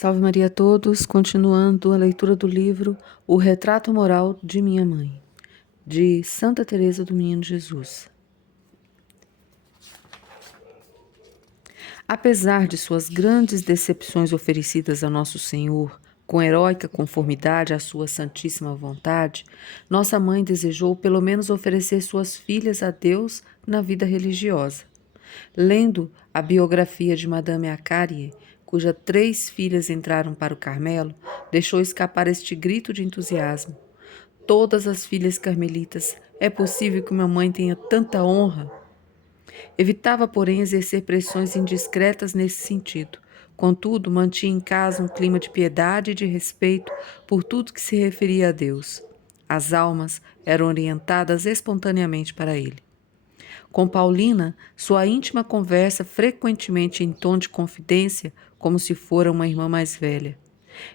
Salve Maria a todos, continuando a leitura do livro O Retrato Moral de Minha Mãe, de Santa Teresa do Menino Jesus. Apesar de suas grandes decepções oferecidas a Nosso Senhor, com heróica conformidade à sua santíssima vontade, nossa mãe desejou pelo menos oferecer suas filhas a Deus na vida religiosa. Lendo a biografia de Madame Acarie, cujas 3 filhas entraram para o Carmelo, deixou escapar este grito de entusiasmo. Todas as filhas carmelitas, é possível que uma mãe tenha tanta honra? Evitava, porém, exercer pressões indiscretas nesse sentido. Contudo, mantinha em casa um clima de piedade e de respeito por tudo que se referia a Deus. As almas eram orientadas espontaneamente para ele. Com Paulina, sua íntima conversa frequentemente em tom de confidência, como se fora uma irmã mais velha.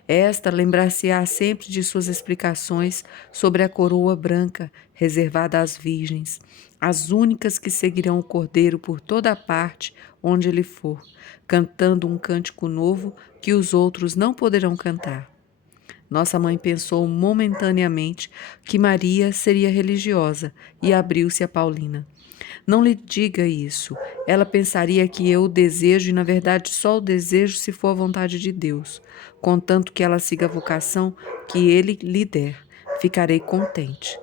Esta lembrar-se-á sempre de suas explicações sobre a coroa branca reservada às virgens, as únicas que seguirão o Cordeiro por toda a parte onde ele for, cantando um cântico novo que os outros não poderão cantar. Nossa mãe pensou momentaneamente que Maria seria religiosa e abriu-se a Paulina. Não lhe diga isso. Ela pensaria que eu o desejo e, na verdade, só o desejo se for a vontade de Deus. Contanto que ela siga a vocação que ele lhe der, ficarei contente.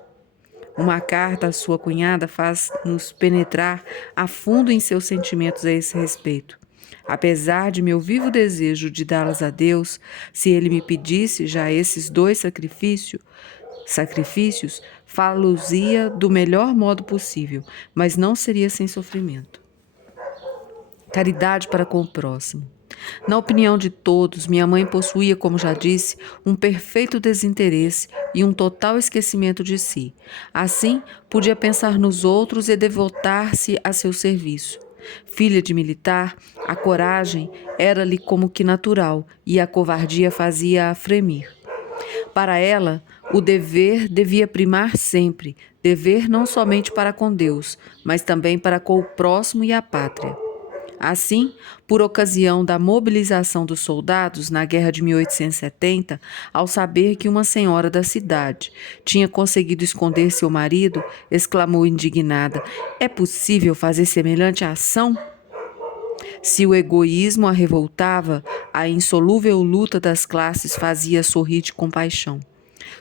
Uma carta à sua cunhada faz-nos penetrar a fundo em seus sentimentos a esse respeito. Apesar de meu vivo desejo de dá-las a Deus, se ele me pedisse já esses 2 sacrifícios, fá-los-ia do melhor modo possível, mas não seria sem sofrimento. Caridade para com o próximo. Na opinião de todos, minha mãe possuía, como já disse, um perfeito desinteresse e um total esquecimento de si. Assim, podia pensar nos outros e devotar-se a seu serviço. Filha de militar, a coragem era-lhe como que natural e a covardia fazia-a fremir. Para ela, o dever devia primar sempre, dever não somente para com Deus, mas também para com o próximo e a pátria. Assim, por ocasião da mobilização dos soldados na Guerra de 1870, ao saber que uma senhora da cidade tinha conseguido esconder seu marido, exclamou indignada: "É possível fazer semelhante ação?" Se o egoísmo a revoltava, a insolúvel luta das classes fazia sorrir de compaixão.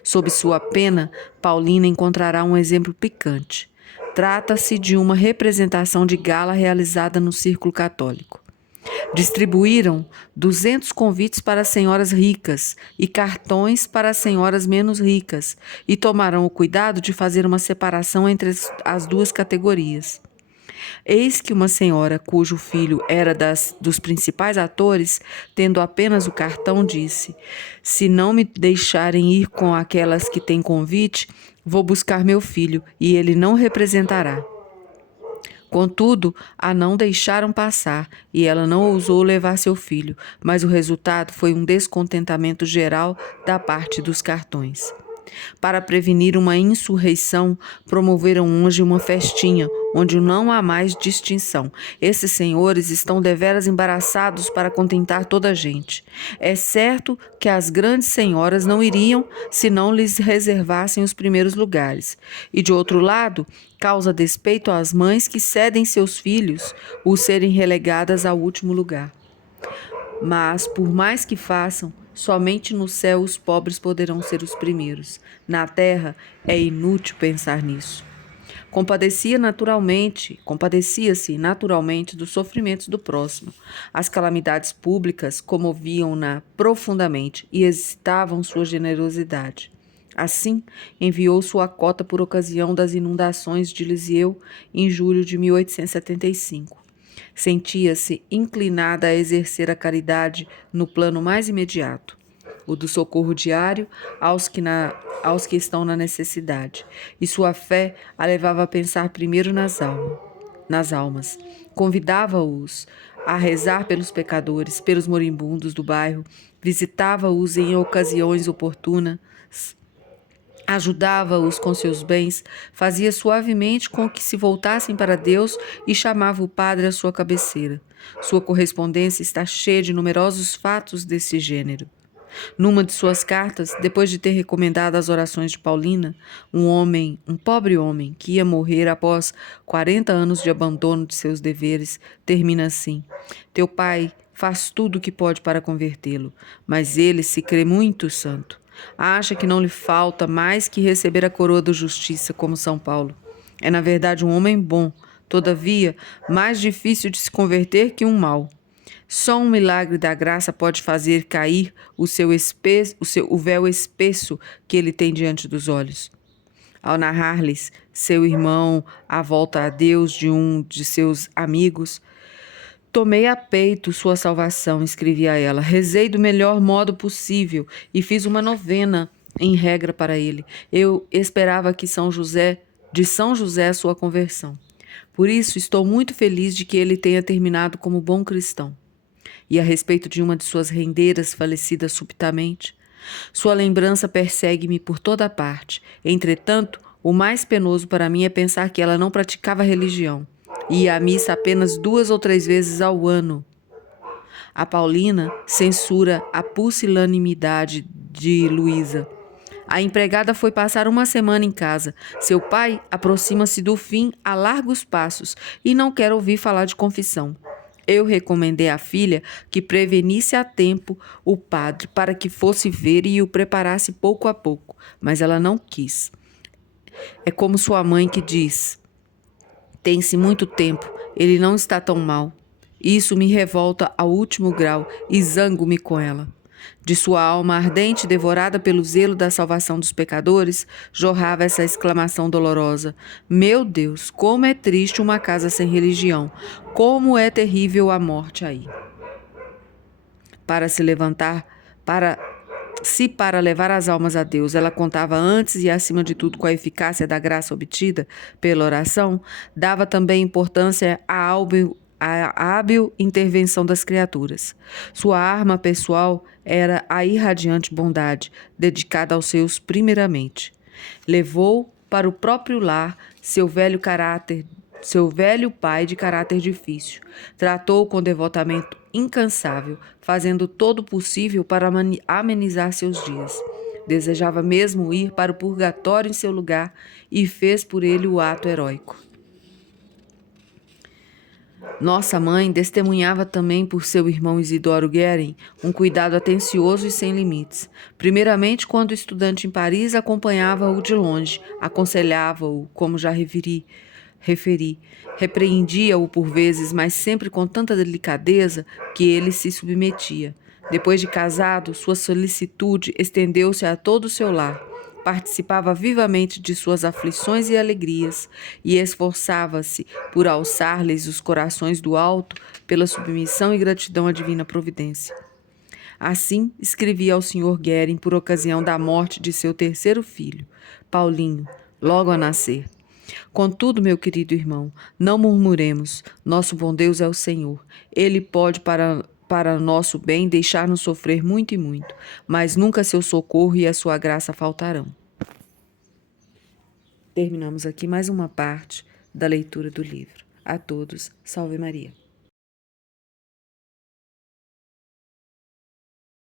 Sob sua pena, Paulina encontrará um exemplo picante. Trata-se de uma representação de gala realizada no círculo católico. Distribuíram 200 convites para senhoras ricas e cartões para senhoras menos ricas e tomaram o cuidado de fazer uma separação entre as 2 categorias. Eis que uma senhora, cujo filho era dos principais atores, tendo apenas o cartão, disse: "Se não me deixarem ir com aquelas que têm convite, vou buscar meu filho, e ele não representará." Contudo, a não deixaram passar, e ela não ousou levar seu filho, mas o resultado foi um descontentamento geral da parte dos cartões. Para prevenir uma insurreição, promoveram hoje uma festinha, onde não há mais distinção. Esses senhores estão deveras embaraçados para contentar toda a gente. É certo que as grandes senhoras não iriam se não lhes reservassem os primeiros lugares. E, de outro lado, causa despeito às mães que cedem seus filhos os serem relegadas ao último lugar. Mas, por mais que façam, somente no céu os pobres poderão ser os primeiros. Na terra é inútil pensar nisso. Compadecia-se naturalmente dos sofrimentos do próximo. As calamidades públicas comoviam-na profundamente e excitavam sua generosidade. Assim, enviou sua cota por ocasião das inundações de Lisieux em julho de 1875. Sentia-se inclinada a exercer a caridade no plano mais imediato, o do socorro diário aos que estão na necessidade, e sua fé a levava a pensar primeiro nas almas. Convidava-os a rezar pelos pecadores, pelos moribundos do bairro, visitava-os em ocasiões oportunas, ajudava-os com seus bens, fazia suavemente com que se voltassem para Deus e chamava o padre à sua cabeceira. Sua correspondência está cheia de numerosos fatos desse gênero. Numa de suas cartas, depois de ter recomendado as orações de Paulina, um pobre homem, que ia morrer após 40 anos de abandono de seus deveres, termina assim: Teu pai faz tudo o que pode para convertê-lo, mas ele se crê muito santo. Acha que não lhe falta mais que receber a coroa da justiça, como São Paulo. É, na verdade, um homem bom, todavia, mais difícil de se converter que um mau. Só um milagre da graça pode fazer cair o véu espesso que ele tem diante dos olhos. Ao narrar-lhes seu irmão a volta a Deus de um de seus amigos, tomei a peito sua salvação, escrevi a ela. Rezei do melhor modo possível e fiz uma novena em regra para ele. Eu esperava que de São José a sua conversão. Por isso estou muito feliz de que ele tenha terminado como bom cristão. E a respeito de uma de suas rendeiras falecida subitamente, sua lembrança persegue-me por toda parte. Entretanto, o mais penoso para mim é pensar que ela não praticava religião. Ia à missa apenas 2 ou 3 vezes ao ano. A Paulina censura a pusilanimidade de Luísa. A empregada foi passar uma semana em casa. Seu pai aproxima-se do fim a largos passos e não quer ouvir falar de confissão. Eu recomendei à filha que prevenisse a tempo o padre para que fosse ver e o preparasse pouco a pouco, mas ela não quis. É como sua mãe que diz: tem-se muito tempo, ele não está tão mal. Isso me revolta ao último grau e zango-me com ela. De sua alma ardente, devorada pelo zelo da salvação dos pecadores, jorrava essa exclamação dolorosa: Meu Deus, como é triste uma casa sem religião! Como é terrível a morte aí! Para se levantar, para levar as almas a Deus, ela contava antes e acima de tudo com a eficácia da graça obtida pela oração, dava também importância à hábil intervenção das criaturas. Sua arma pessoal era a irradiante bondade, dedicada aos seus primeiramente. Levou para o próprio lar seu velho pai de caráter difícil. Tratou com devotamento incansável, fazendo todo o possível para amenizar seus dias. Desejava mesmo ir para o purgatório em seu lugar e fez por ele o ato heróico. Nossa mãe testemunhava também por seu irmão Isidoro Guerin um cuidado atencioso e sem limites. Primeiramente, quando estudante em Paris, acompanhava-o de longe, aconselhava-o, como já referi, repreendia-o por vezes, mas sempre com tanta delicadeza que ele se submetia. Depois de casado, sua solicitude estendeu-se a todo o seu lar. Participava vivamente de suas aflições e alegrias e esforçava-se por alçar-lhes os corações do alto pela submissão e gratidão à divina providência. Assim, escrevia ao Sr. Guerin por ocasião da morte de seu terceiro filho, Paulinho, logo a nascer. Contudo, meu querido irmão, não murmuremos. Nosso bom Deus é o Senhor. Ele pode, para nosso bem, deixar-nos sofrer muito e muito, mas nunca seu socorro e a sua graça faltarão. Terminamos aqui mais uma parte da leitura do livro. A todos, salve Maria.